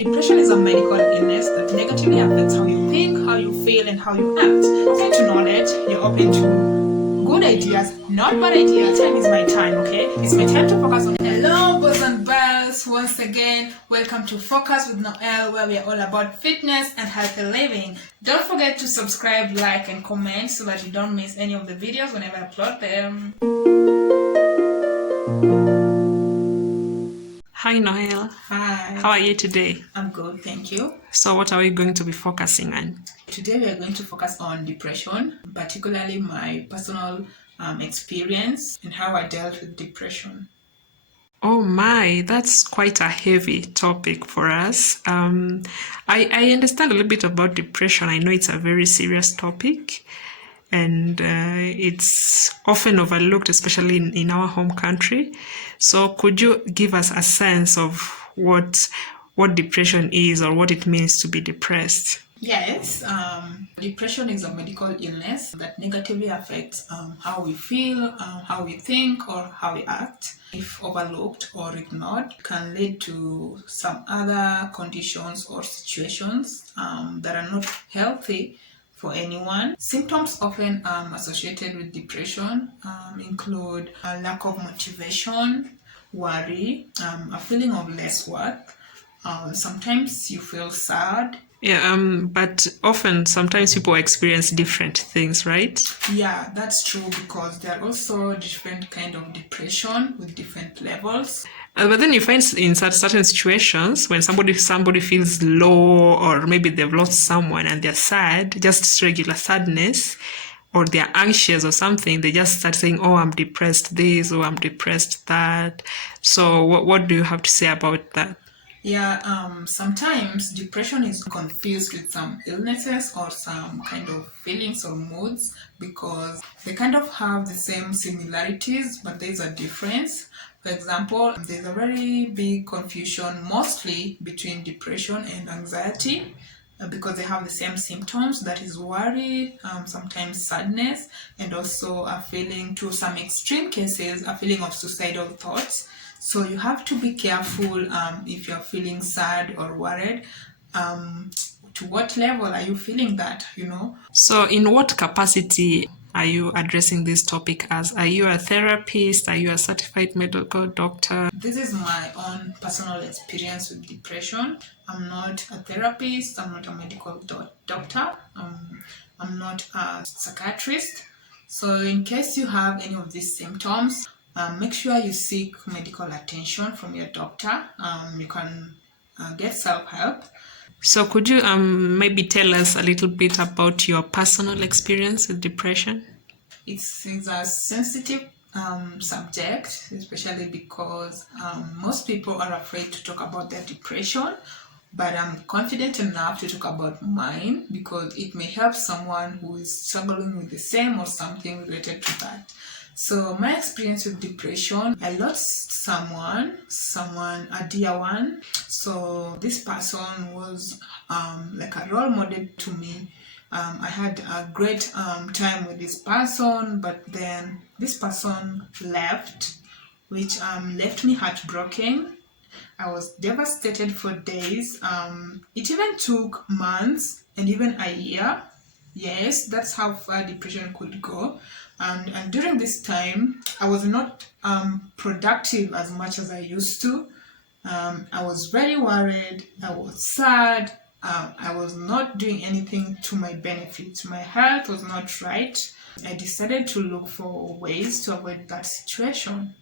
Depression is a medical illness that negatively affects how you think, how you feel, and how you act. Open to knowledge, you're open to good ideas, not bad ideas. Time is my time, okay? It's my time to focus on. Hello, boys and girls. Once again, welcome to Focus with Noel, where we are all about fitness and healthy living. Don't forget to subscribe, like, and comment so that you don't miss any of the videos whenever I upload them. Hi, Noel. Hi. How are you today? I'm good, thank you. So what are we going to be focusing on? Today we are going to focus on depression, particularly my personal experience and how I dealt with depression. Oh my, that's quite a heavy topic for us. I understand a little bit about depression. I know it's a very serious topic and it's often overlooked, especially in our home country. So could you give us a sense of what depression is or what it means to be depressed? Yes, depression is a medical illness that negatively affects how we feel, how we think, or how we act. If overlooked or ignored, it can lead to some other conditions or situations that are not healthy for anyone. Symptoms often associated with depression include a lack of motivation, worry, a feeling of less worth. Sometimes you feel sad. Yeah, but often, sometimes people experience different things, right? Yeah, that's true because there are also different kind of depression with different levels. But then you find in certain situations when somebody feels low or maybe they've lost someone and they're sad, just regular sadness, or they're anxious or something, they just start saying, "Oh, I'm depressed this," or "I'm depressed that." So, what do you have to say about that? Yeah, sometimes depression is confused with some illnesses or some kind of feelings or moods because they kind of have the same similarities, but there's a difference. For example, there's a very big confusion mostly between depression and anxiety because they have the same symptoms, that is worry, sometimes sadness, and also a feeling, to some extreme cases, a feeling of suicidal thoughts. So you have to be careful if you're feeling sad or worried. To what level are you feeling that, So, in what capacity are you addressing this topic as? Are you a therapist? Are you a certified medical doctor? This is my own personal experience with depression. I'm not a therapist, I'm not a medical doctor, I'm not a psychiatrist. So in case you have any of these symptoms, make sure you seek medical attention from your doctor. You can get self-help. So, could you maybe tell us a little bit about your personal experience with depression? It's a sensitive subject, especially because most people are afraid to talk about their depression. But I'm confident enough to talk about mine because it may help someone who is struggling with the same or something related to that. So my experience with depression, I lost someone, a dear one. So this person was like a role model to me. I had a great time with this person, but then this person left, which left me heartbroken. I was devastated for days. It even took months and even a year. Yes, that's how far depression could go. And during this time, I was not productive as much as I used to. I was very worried. I was sad. I was not doing anything to my benefit. My health was not right. I decided to look for ways to avoid that situation.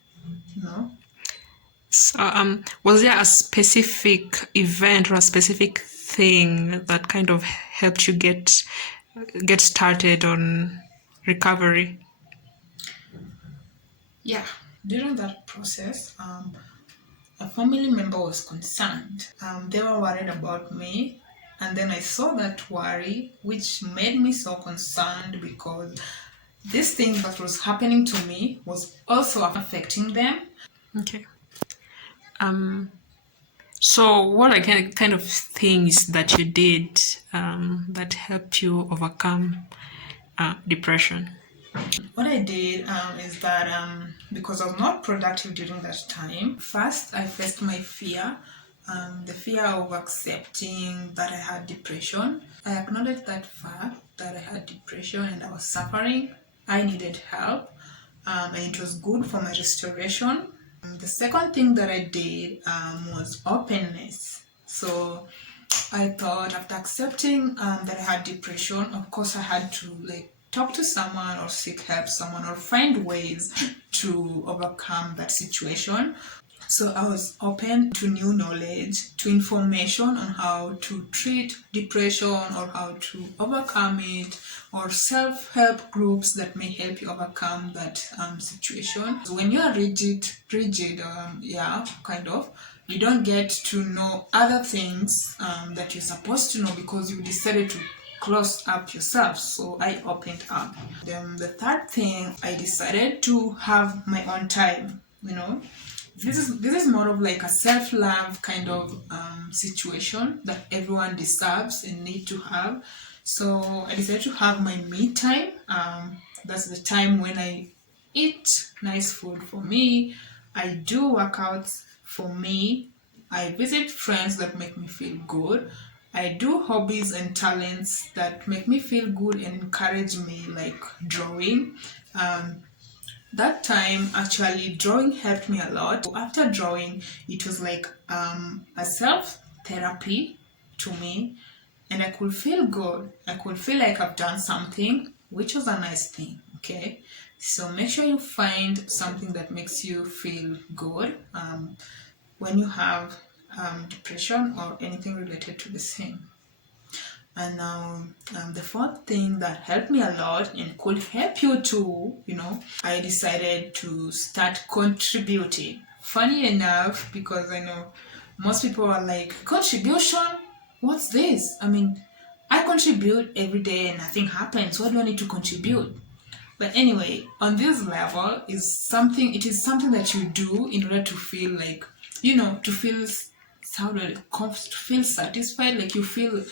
So, was there a specific event or a specific thing that kind of helped you get started on recovery? Yeah, during that process, a family member was concerned. They were worried about me, and then I saw that worry, which made me so concerned because this thing that was happening to me was also affecting them. Okay. So, what are kind of things that you did that helped you overcome depression? What I did is that because I was not productive during that time, first I faced my fear the fear of accepting that I had depression. I acknowledged that fact that I had depression and I was suffering. I needed help, and it was good for my restoration. The second thing that I did was openness. So I thought after accepting that I had depression, of course I had to talk to someone or seek help someone or find ways to overcome that situation. So I was open to new knowledge, to information on how to treat depression or how to overcome it, or self-help groups that may help you overcome that situation. So when you are rigid, kind of, you don't get to know other things that you're supposed to know because you decided to close up yourself. So I opened up. Then the third thing, I decided to have my own time. This is more of like a self-love kind of situation that everyone deserves and need to have. So I decided to have my me time. That's the time when I eat nice food for me. I do workouts for me. I visit friends that make me feel good. I do hobbies and talents that make me feel good and encourage me, like drawing. That time actually drawing helped me a lot. After drawing, it was like a self therapy to me, and I could feel good. I could feel like I've done something, which was a nice thing. Okay, so make sure you find something that makes you feel good when you have depression or anything related to the same. And now, the fourth thing that helped me a lot and could help you too, I decided to start contributing. Funny enough, because I know most people are like, contribution? What's this? I mean, I contribute every day and nothing happens. What do I need to contribute? But anyway, on this level it is something that you do in order to feel like, to feel to feel satisfied, like you feel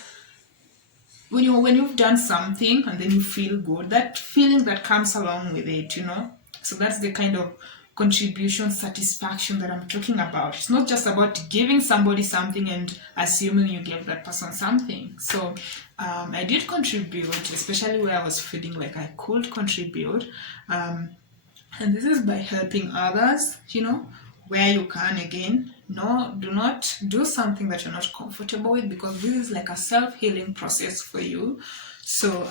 when you've done something and then you feel good, that feeling that comes along with it. So that's the kind of contribution satisfaction that I'm talking about. It's not just about giving somebody something and assuming you gave that person something. So I did contribute, especially where I was feeling like I could contribute. And this is by helping others, where you can. Again, no, do not do something that you're not comfortable with, because this is like a self-healing process for you. So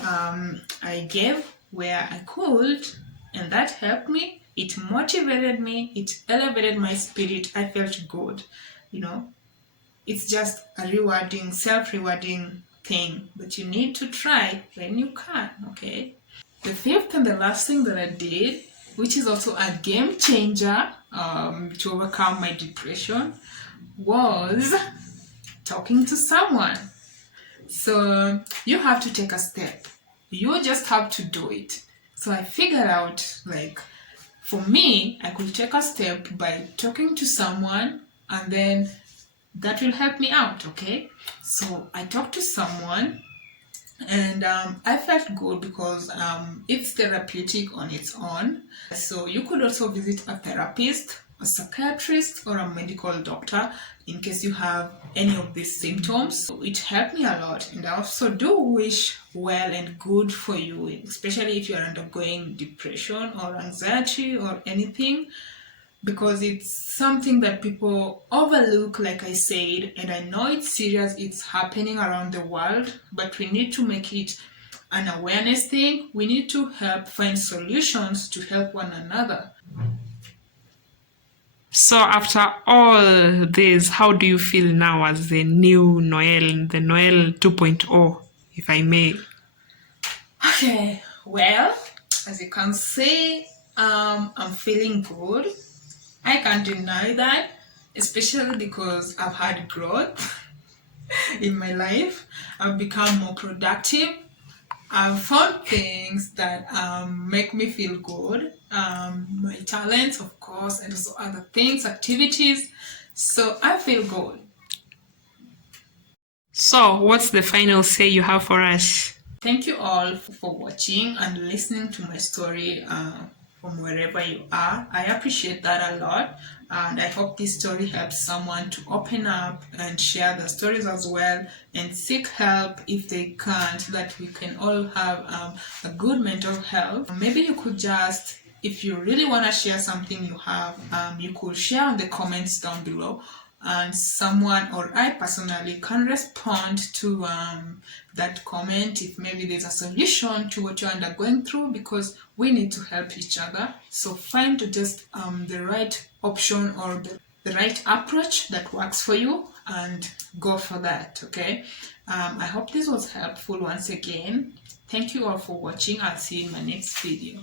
I gave where I could, and that helped me. It motivated me. It elevated my spirit. I felt good. It's just a rewarding, self-rewarding thing that you need to try when you can. Okay. The fifth and the last thing that I did, which is also a game changer to overcome my depression, was talking to someone. So you have to take a step. You just have to do it. So I figured out, like, for me, I could take a step by talking to someone, and then that will help me out. Okay. So I talked to someone, and I felt good because it's therapeutic on its own. So you could also visit a therapist, a psychiatrist, or a medical doctor in case you have any of these symptoms. So it helped me a lot, and I also do wish well and good for you, especially if you are undergoing depression or anxiety or anything, because it's something that people overlook, like I said, and I know it's serious, it's happening around the world, but we need to make it an awareness thing. We need to help find solutions to help one another. So after all this, how do you feel now as the new Noel, the Noel 2.0, if I may? Okay, well, as you can see, I'm feeling good. I can't deny that, especially because I've had growth in my life. I've become more productive. I've found things that make me feel good. My talents, of course, and also other things, activities. So I feel good. So what's the final say you have for us? Thank you all for watching and listening to my story from wherever you are. I appreciate that a lot, and I hope this story helps someone to open up and share their stories as well and seek help if they can't, so that we can all have a good mental health. Maybe you could just, if you really want to share something you have, you could share in the comments down below, and someone or I personally can respond to that comment if maybe there's a solution to what you're undergoing through, because we need to help each other. So find just the right option or the right approach that works for you and go for that. Okay, I hope this was helpful. Once again, thank you all for watching. I'll see you in my next video.